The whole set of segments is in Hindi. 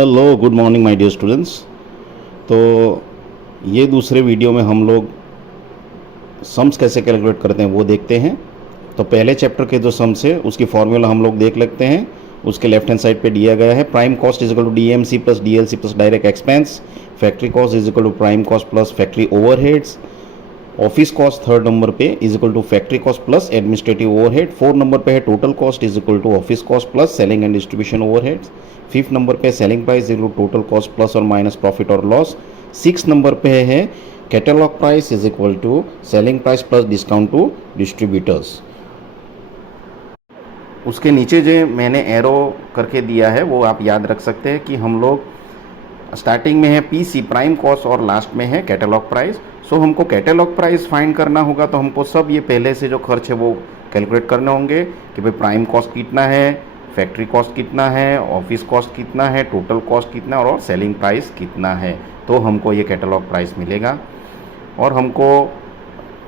Hello good morning my dear students. तो ये दूसरे वीडियो में हम लोग सम्स कैसे कैलकुलेट करते हैं वो देखते हैं। तो पहले चैप्टर के जो सम्स है उसकी फॉर्मूला हम लोग देख लेते हैं। उसके लेफ्ट हैंड साइड पे दिया गया है prime cost is equal to DMC plus DLC plus direct expense, factory cost is equal to prime cost plus factory overheads, office cost third number पे is equal to factory cost plus administrative overhead, fourth number पे है total cost is equal to office cost plus selling and distribution overheads, fifth number पे selling price is equal to total cost plus और माइनस प्रॉफिट और लॉस, सिक्स नंबर पे है catalogue price is equal to selling price plus discount to distributors. उसके नीचे जो मैंने एरो करके दिया है वो आप याद रख सकते हैं कि हम लोग स्टार्टिंग में है पीसी प्राइम कॉस्ट और लास्ट में है कैटलॉग प्राइस। सो हमको कैटलॉग प्राइस फाइंड करना होगा तो हमको सब ये पहले से जो खर्च है वो कैलकुलेट करने होंगे कि भाई प्राइम कॉस्ट कितना है, फैक्ट्री कॉस्ट कितना है, ऑफिस कॉस्ट कितना है, टोटल कॉस्ट कितना है और सेलिंग प्राइस कितना है। तो हमको ये कैटलॉग प्राइस मिलेगा। और हमको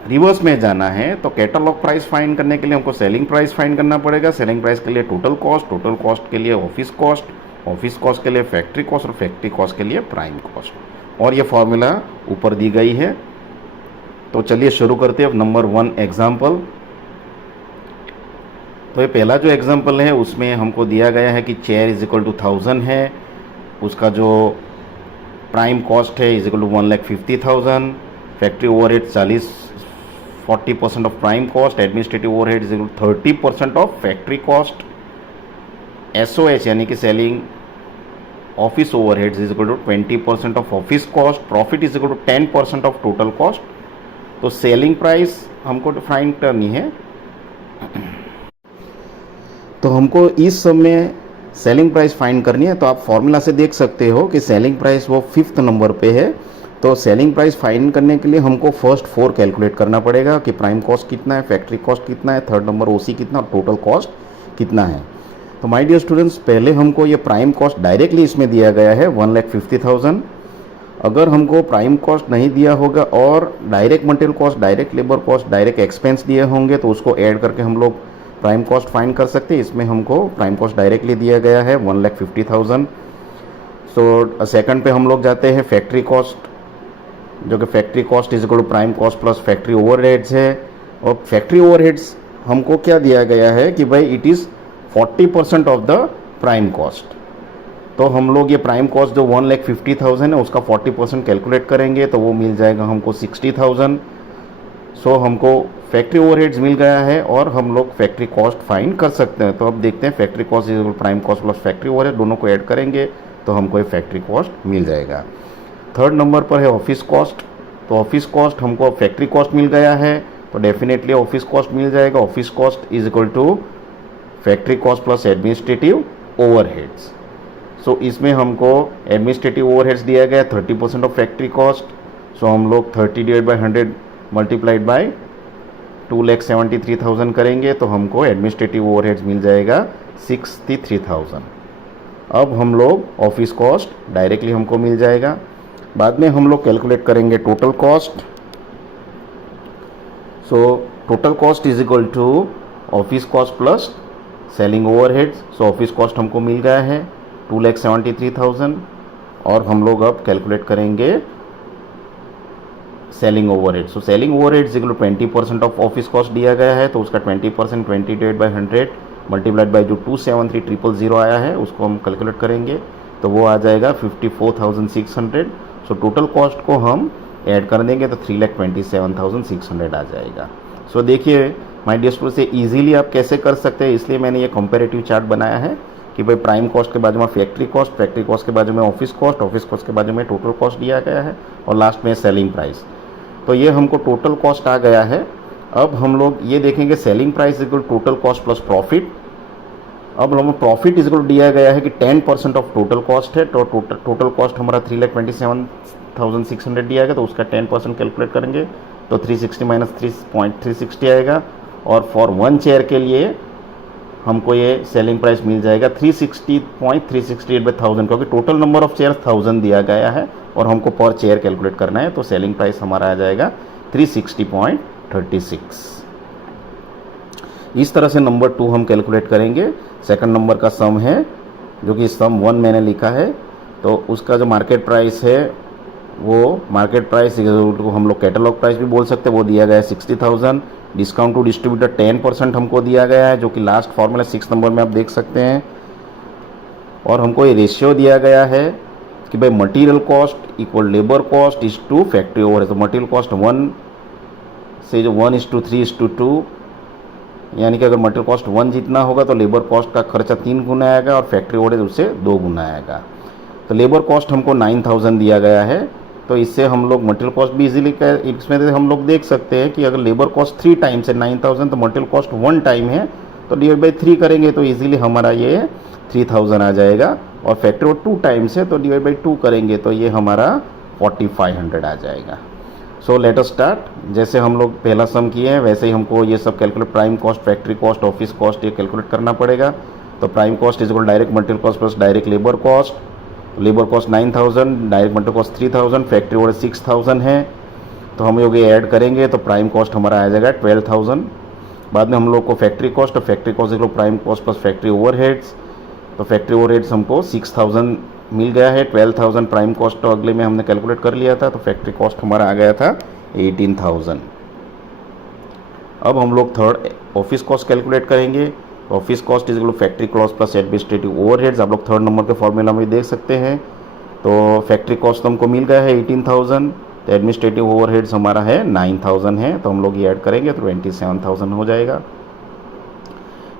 रिवर्स में जाना है तो कैटलॉग प्राइस फाइंड करने के लिए हमको सेलिंग प्राइस फाइंड करना पड़ेगा, सेलिंग प्राइस के लिए टोटल कॉस्ट के लिए ऑफिस कॉस्ट के लिए फैक्ट्री कॉस्ट और फैक्ट्री कॉस्ट के लिए प्राइम कॉस्ट। और ये फॉर्मूला ऊपर दी गई है। तो चलिए शुरू करते हैं अब नंबर 1 एग्जाम्पल। तो ये पहला जो एग्जाम्पल है उसमें हमको दिया गया है कि चेयर इज इक्वल टू 1000 है, उसका जो प्राइम कॉस्ट है is equal to 1,50,000, factory overhead 40% of prime cost, administrative overhead is equal to 30% of factory cost, SOH यानी कि selling office overheads is equal to 20% of office cost, profit is equal to 10% of total cost. तो सेलिंग प्राइस हमको फाइंड करनी है। तो हमको इस सब में सेलिंग प्राइस फाइंड करनी है। तो आप फॉर्मूला से देख सकते हो कि सेलिंग प्राइस वो 5th नंबर पे है। तो सेलिंग प्राइस फाइंड करने के लिए हमको फर्स्ट 4 कैलकुलेट करना पड़ेगा कि प्राइम कॉस्ट कितना है, फैक्ट्री कॉस्ट कितना है, थर्ड नंबर OC कितना और टोटल कॉस्ट कितना है। तो माय डियर स्टूडेंट्स पहले हमको ये प्राइम कॉस्ट डायरेक्टली इसमें दिया गया है 1,50,000। अगर हमको प्राइम कॉस्ट नहीं दिया होगा और direct material cost, direct labour cost, direct expense दिए होंगे तो उसको ऐड करके हम लोग प्राइम कॉस्ट फाइंड कर सकते हैं। इसमें हमको प्राइम कॉस्ट डायरेक्टली दिया गया है 1,50,000। सो सेकंड पे हम लोग जाते हैं फैक्ट्री कॉस्ट, जो कि factory cost is equal to prime cost plus factory overheads है। और फैक्ट्री ओवरहेड्स हमको क्या दिया गया है कि भाई it is 40% of the prime cost. तो हम लोग ये प्राइम कॉस्ट जो 1,50,000 है उसका 40% कैलकुलेट करेंगे तो वो मिल जाएगा हमको 60,000। सो हमको फैक्ट्री ओवरहेड्स मिल गया है और हम लोग फैक्ट्री कॉस्ट फाइंड कर सकते हैं। तो अब देखते हैं factory cost is equal prime cost plus factory overhead, दोनों को ऐड करेंगे तो हमको ये फैक्ट्री कॉस्ट मिल जाएगा। थर्ड नंबर पर है ऑफिस कॉस्ट। तो ऑफिस कॉस्ट हमको फैक्ट्री कॉस्ट मिल गया है तो डेफिनेटली ऑफिस कॉस्ट मिल जाएगा। Office cost is equal to factory cost plus administrative overheads. So इसमें हमको एडमिनिस्ट्रेटिव ओवरहेड्स दिया गया 30% ऑफ फैक्ट्री कॉस्ट। सो हम लोग 30/100 मल्टीप्लाइड बाय 2,73,000 करेंगे तो हमको एडमिनिस्ट्रेटिव ओवरहेड्स मिल जाएगा 63,000। अब हम लोग ऑफिस कॉस्ट डायरेक्टली हमको मिल जाएगा। बाद में हम लोग कैलकुलेट करेंगे total cost. So total cost is equal to office cost plus selling overheads. So office cost हमको मिल गया है 2,73,000 और हम लोग अब कैलकुलेट करेंगे selling overhead. So selling overheads equal to 20% of office cost दिया गया है तो उसका 20% 20/100 मल्टीप्लाइड बाई जो 273,000 आया है उसको हम कैलकुलेट करेंगे तो वो आ जाएगा 54,600। सो टोटल कॉस्ट को हम ऐड कर देंगे तो 3,27,600 आ जाएगा। सो देखिए माय डियर स्टूडेंट्स से इजीली आप कैसे कर सकते हैं, इसलिए मैंने ये कंपैरेटिव चार्ट बनाया है कि भाई प्राइम कॉस्ट के बाजू में फैक्ट्री कॉस्ट के बाजू में ऑफिस कॉस्ट के बाजू में टोटल कॉस्ट दिया गया है और लास्ट में सेलिंग प्राइस। तो ये हमको टोटल कॉस्ट आ गया है। अब हम लोग ये देखेंगे selling price equal total cost plus profit. अब हम प्रॉफिट इक्वल दिया गया है कि 10% ऑफ टोटल कॉस्ट है। तो टोटल कॉस्ट हमारा 3,27,600 दिया गया तो उसका 10% कैलकुलेट करेंगे तो 360 माइनस 3.360 आएगा। और फॉर 1 चेयर के लिए हमको ये सेलिंग प्राइस मिल जाएगा 360.368/1000 क्योंकि टोटल नंबर ऑफ चेयर 1000 दिया गया है और हमको पर चेयर कैलकुलेट करना है। तो सेलिंग प्राइस हमारा आ जाएगा 360.36। इस तरह से नंबर 2 हम कैलकुलेट करेंगे। सेकंड नंबर का सम है जो कि सम 1 मैंने लिखा है तो उसका जो मार्केट प्राइस है वो मार्केट प्राइस को हम लोग कैटलॉग प्राइस भी बोल सकते हैं, वो दिया गया है 60,000। डिस्काउंट टू डिस्ट्रीब्यूटर 10% हमको दिया गया है, जो कि लास्ट फॉर्मूला 6 नंबर में आप देख सकते हैं। और हमको ये रेशियो दिया गया है कि भाई material cost equal labour cost is to factory over है। तो मटेरियल कॉस्ट 1 से जो 1:3:2, यानी कि अगर मटेरियल कॉस्ट 1 जितना होगा तो लेबर कॉस्ट का खर्चा 3 गुना आएगा और फैक्ट्री ओवरहेड उससे 2 गुना आएगा। तो लेबर कॉस्ट हमको 9,000 दिया गया है, तो इससे हम लोग मटेरियल कॉस्ट भी इजीली इसमें हम लोग देख सकते हैं कि अगर लेबर कॉस्ट 3 टाइम्स है 9,000 तो मटेरियल कॉस्ट 1 टाइम है, तो डिवाइड बाई 3 करेंगे तो इजीली हमारा ये 3,000 आ जाएगा। और फैक्ट्री ओवर 2 टाइम्स है तो डिवाइड बाई 2 करेंगे तो ये हमारा 4,500 आ जाएगा। So let us start. जैसे हम लोग पहला सम किए हैं वैसे ही हमको ये सब calculate, prime cost, factory cost, office cost, ये कैलकुलेट करना पड़ेगा। तो prime cost is equal direct material cost plus direct labour cost. Labour cost 9,000, direct material cost 3,000, factory over 6,000 है, तो हम लोग ये ऐड करेंगे तो प्राइम कॉस्ट हमारा आ जाएगा 12,000। बाद में हम लोग को फैक्ट्री कॉस्ट, और factory cost equal prime cost plus factory overheads. तो फैक्ट्री ओवरहेड्स हमको 6,000 मिल गया है, 12,000 प्राइम कॉस्ट तो अगले में हमने कैलकुलेट कर लिया था, तो फैक्ट्री कॉस्ट हमारा आ गया था 18,000। अब हम लोग थर्ड ऑफिस कॉस्ट कैलकुलेट करेंगे। Office cost is equal factory cost plus administrative overheads. आप लोग थर्ड नंबर के फॉर्मूला में देख सकते हैं। तो फैक्ट्री कॉस्ट हमको मिल गया है 18,000, तो एडमिनिस्ट्रेटिव ओवरहेड्स हमारा है 9,000 है, तो हम लोग ये ऐड करेंगे तो 27,000 हो जाएगा।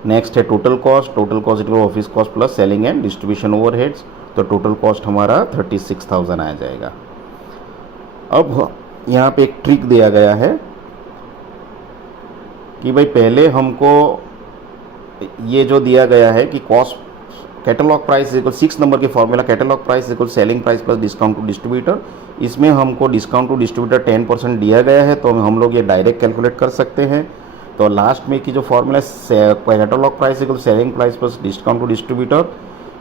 नेक्स्ट है total cost. Total cost equal office cost plus selling and distribution overheads, तो टोटल कॉस्ट हमारा 36,000 आ जाएगा। अब यहाँ पे एक ट्रिक दिया गया है कि भाई पहले हमको ये जो दिया गया है कि cost catalogue price equal 6 number के formula, catalogue price equal selling price plus discount to distributor, इसमें हमको डिस्काउंट टू डिस्ट्रीब्यूटर 10% दिया गया है, तो हम लोग ये डायरेक्ट कैलकुलेट कर सकते हैं। तो लास्ट में की जो formula catalogue price equal selling price plus discount to distributor,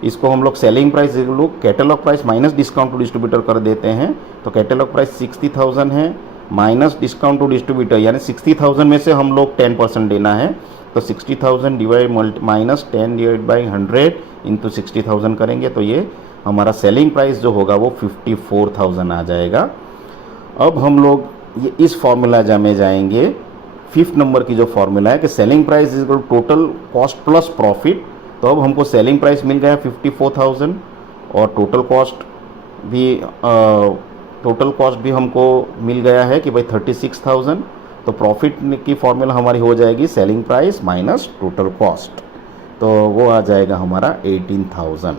इसको हम लोग selling price equal catalogue price minus discount to distributor कर देते हैं। तो कैटलॉग प्राइस 60,000 है माइनस डिस्काउंट टू डिस्ट्रीब्यूटर, यानी 60,000 में से हम लोग 10% देना है, तो 60,000 divide minus 10 divide by 100 into 60,000 करेंगे तो ये हमारा सेलिंग प्राइस जो होगा वो 54,000 आ जाएगा। अब हम लोग ये इस फॉर्मूला में जाएंगे, 5th नंबर की जो फॉर्मूला है कि selling price is equal total cost plus profit. तो अब हमको सेलिंग प्राइस मिल गया 54,000 और टोटल कॉस्ट भी हमको मिल गया है कि भाई 36,000। तो प्रॉफिट की फॉर्मूला हमारी हो जाएगी selling price minus total cost, तो वो आ जाएगा हमारा 18,000।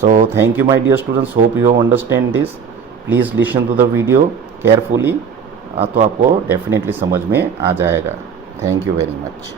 So thank you my dear students, hope you have understand this. Please listen to the video carefully, तो आपको डेफिनेटली समझ में आ जाएगा। Thank you very much.